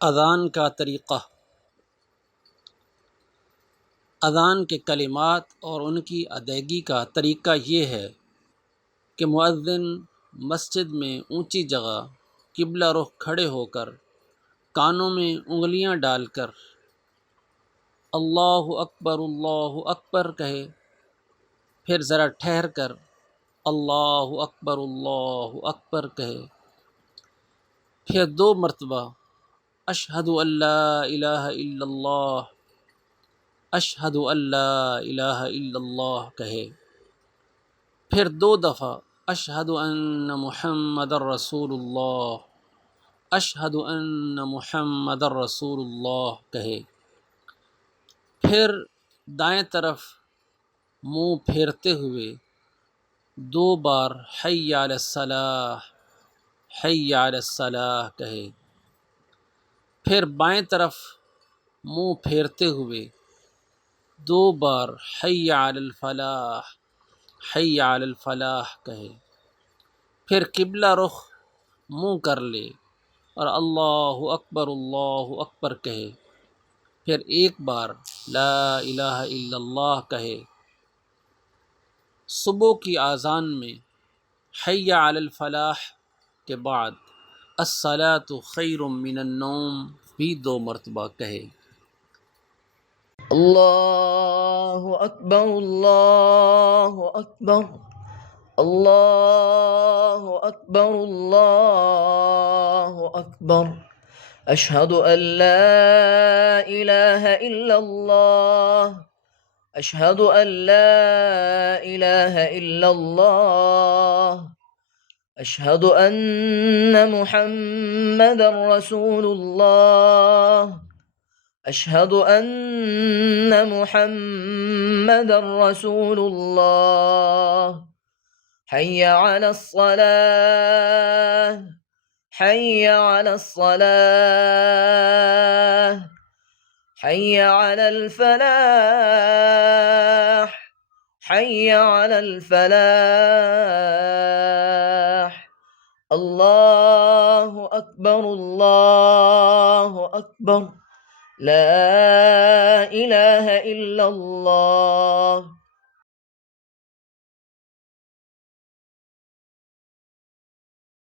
اذان کا طریقہ۔ اذان کے کلمات اور ان کی ادائیگی کا طریقہ یہ ہے کہ مؤذن مسجد میں اونچی جگہ قبلہ رخ کھڑے ہو کر کانوں میں انگلیاں ڈال کر اللہ اکبر کہے، پھر ذرا ٹھہر کر اللہ اکبر کہے، پھر 2 مرتبہ اشہد ان لا الہ الا اللہ، اشہد ان لا الہ الا اللہ کہے، پھر 2 دفعہ اشہد ان محمد رسول اللہ، اشہد ان محمد رسول اللہ کہے، پھر دائیں طرف منہ پھیرتے ہوئے 2 بار حی علی الصلاح، حی علی الصلاح کہے، پھر بائیں طرف منہ پھیرتے ہوئے 2 بار حی علی الفلاح، حی علی الفلاح کہے، پھر قبلہ رخ منہ کر لے اور اللہ اکبر کہے، پھر 1 بار لا الہ الا اللہ کہے۔ صبح کی اذان میں حی علی الفلاح کے بعد الصلاۃ خیر من النوم بھی 2 مرتبہ کہے۔ اللہ اکبر، اللہ اکبر، اللہ اکبر، اللہ اکبر، اشہد ان لا الہ الا اللہ، اشہد ان لا الہ الا اللہ، اشہد ان محمد رسول اللہ، اشہد ان محمد رسول اللہ، حی علی الصلاة، حی علی الصلاة، حی علی الفلاح، حی علی الفلاح، اللہ اکبر، اللہ اکبر، لا الہ الا اللہ۔